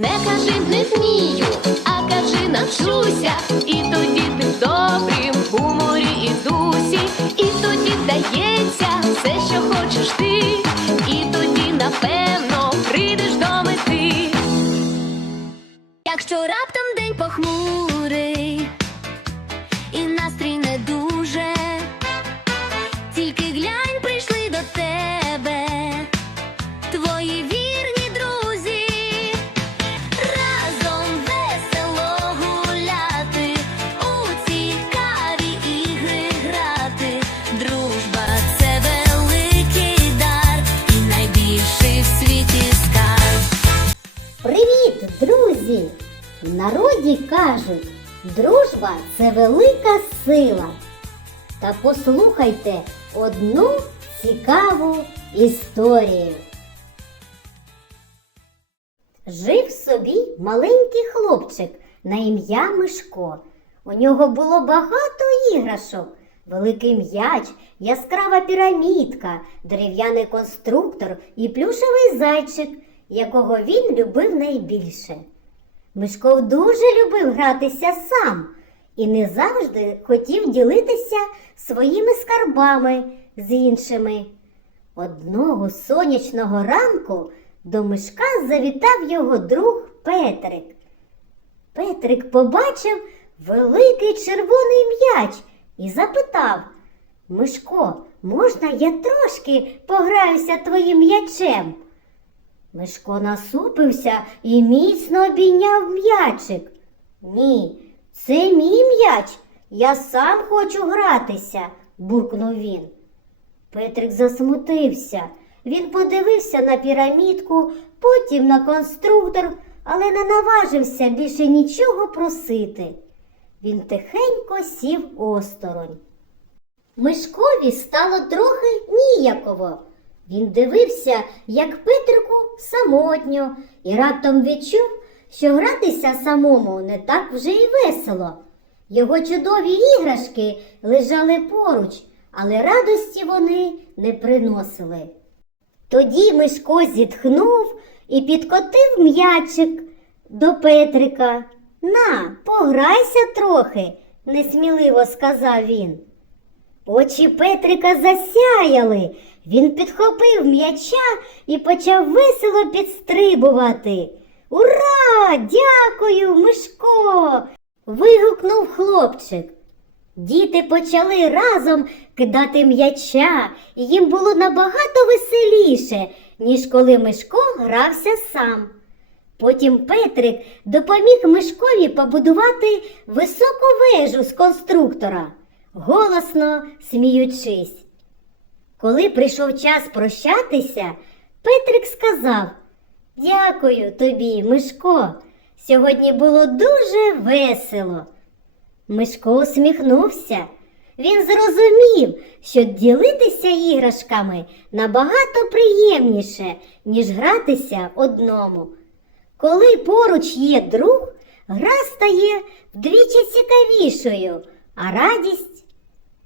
Не кажи не вмію, а кажи навчуся. І тоді ти в добрім гуморі і дусі, і тоді вдається все, що хочеш ти, і тоді, напевно, прийдеш до мети. Якщо раптом день похмурий В народі кажуть, дружба це велика сила. Та послухайте одну цікаву історію. Жив собі маленький хлопчик на ім'я Мишко. У нього було багато іграшок. Великий м'яч, яскрава пірамідка, дерев'яний конструктор і плюшевий зайчик, якого він любив найбільше. Мишко дуже любив гратися сам і не завжди хотів ділитися своїми скарбами з іншими. Одного сонячного ранку до мишка завітав його друг Петрик. Петрик побачив великий червоний м'яч і запитав Мишко, можна я трошки пограюся твоїм м'ячем? Мишко насупився і міцно обійняв м'ячик. Ні, це мій м'яч. Я сам хочу гратися, буркнув він. Петрик засмутився. Він подивився на пірамідку, потім на конструктор, але не наважився більше нічого просити. Він тихенько сів осторонь. Мишкові стало трохи ніяково. Він дивився, як Петрику самотньо, і раптом відчув, що гратися самому не так вже й весело. Його чудові іграшки лежали поруч, але радості вони не приносили. Тоді Мишко зітхнув і підкотив м'ячик до Петрика. На, пограйся трохи, несміливо сказав він. Очі Петрика засяяли. Він підхопив м'яча і почав весело підстрибувати. Ура! Дякую, Мишко! вигукнув хлопчик. Діти почали разом кидати м'яча, і їм було набагато веселіше, ніж коли Мишко грався сам. Потім Петрик допоміг Мишкові побудувати високу вежу з конструктора, голосно сміючись. Коли прийшов час прощатися, Петрик сказав Дякую тобі, Мишко. Сьогодні було дуже весело. Мишко усміхнувся. Він зрозумів, що ділитися іграшками набагато приємніше, ніж гратися одному. Коли поруч є друг, гра стає вдвічі цікавішою, а радість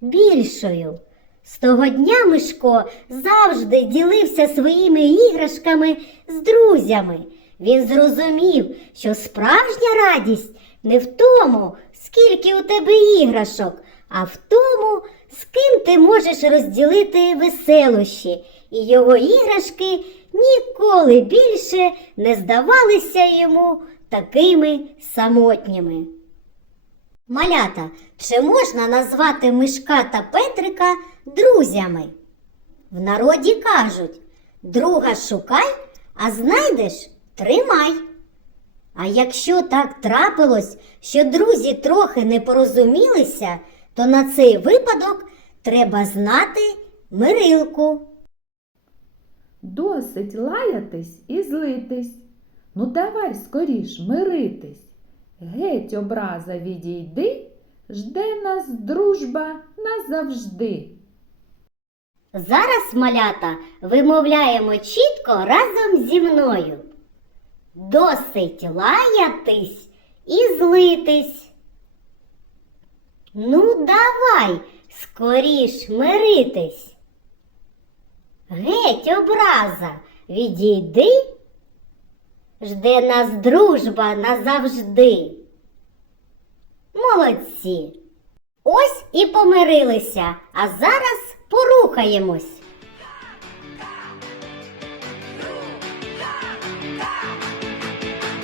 більшою. З того дня Мишко завжди ділився своїми іграшками з друзями. Він зрозумів, що справжня радість не в тому, скільки у тебе іграшок, а в тому, з ким ти можеш розділити веселощі, і його іграшки ніколи більше не здавалися йому такими самотніми. Малята, чи можна назвати Мишка та Петрика друзями? В народі кажуть друга шукай, а знайдеш тримай. А якщо так трапилось, що друзі трохи не порозумілися, то на цей випадок треба знати мирилку. Досить лаятись і злитись. Ну давай скоріш миритись. Геть образа відійди, жде нас дружба назавжди. Зараз, малята, вимовляємо чітко разом зі мною. Досить лаятись і злитись. Ну, давай скоріш миритись. Геть образа, відійди, жде нас дружба назавжди. Молодці! Ось і помирилися, а зараз порухаємось.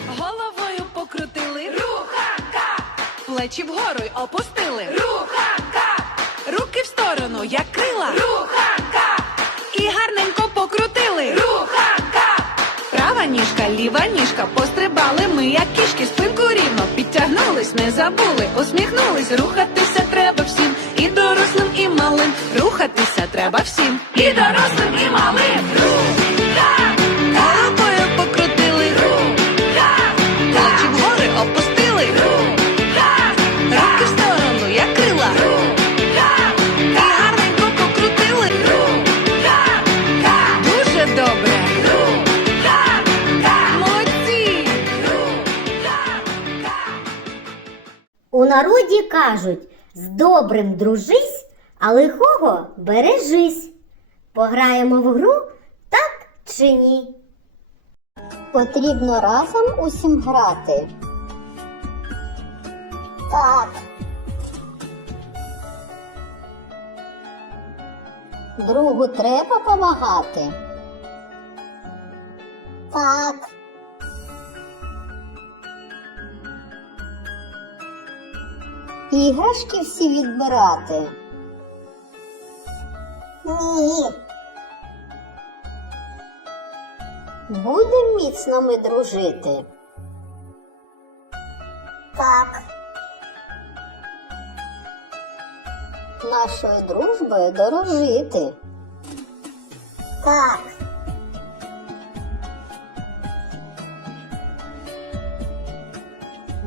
Головою покрутили. Рухака! Плечі вгору й опустили. Рухака! Руки в сторону, як крила. Рухака! І гарненько покрутили. Рухака! Права ніжка, ліва ніжка, пострибали ми, як кішки, спинку рівно підтягнулись, не забули, усміхнулись, рухатися треба всім, і дорослим, і малим. Рухатися треба всім, і дорослим, і малим. Руха! Головою покрутили. Руха! Плечі вгори опустили. Руха! Руки в сторону, як крила. Руха! І гарненько покрутили. Руха! Дуже добре. Руха! Молодці! У народі кажуть, з добрим дружись, а лихого бережись. Пограємо в гру, так чи ні? Потрібно разом усім грати. Так. Другу треба помагати. Так. Іграшки всі відбирати. Ні. Будем міцно ми дружити. Так. Нашою дружбою дорожити. Так.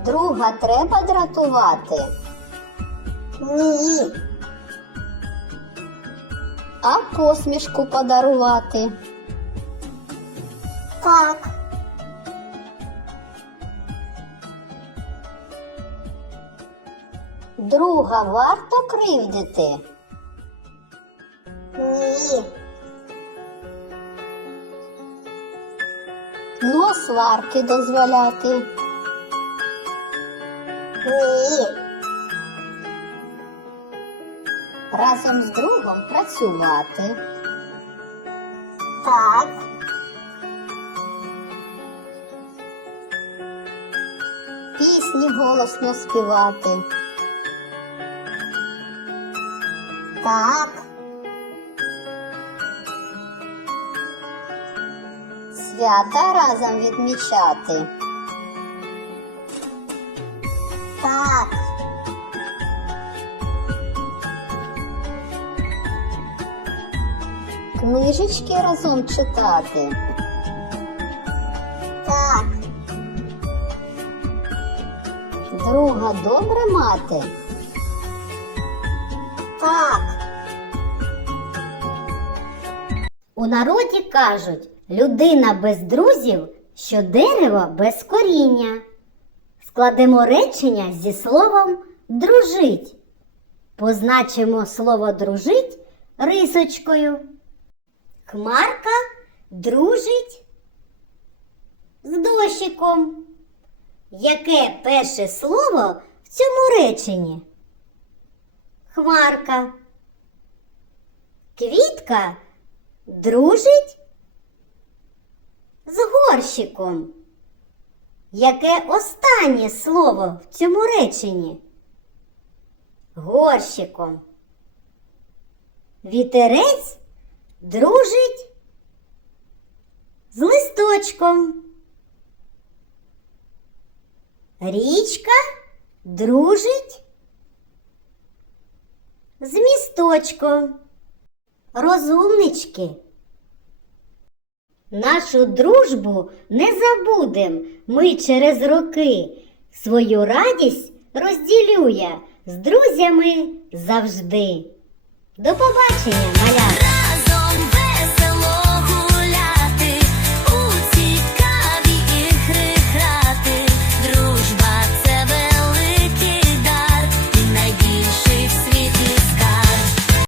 Друга треба дратувати. Ні. А посмішку подарувати. Так. Друга варто кривдити. Ні. Но сварки дозволяти. Ні. Разом з другом працювати. Так. Пісні голосно співати. Так. Свята разом відмічати. Книжечки разом читати. Так. Друга добре мати. Так. У народі кажуть, людина без друзів, що дерево без коріння. Складемо речення зі словом дружить. Позначимо слово дружить рисочкою. Хмарка дружить з дощиком. Яке перше слово в цьому реченні? Хмарка. Квітка дружить з горщиком. Яке останнє слово в цьому реченні? Горщиком. Вітерець дружить з листочком. Річка дружить з місточком. Розумнички. Нашу дружбу не забудем ми через роки. Свою радість розділю я з друзями завжди. До побачення, малята!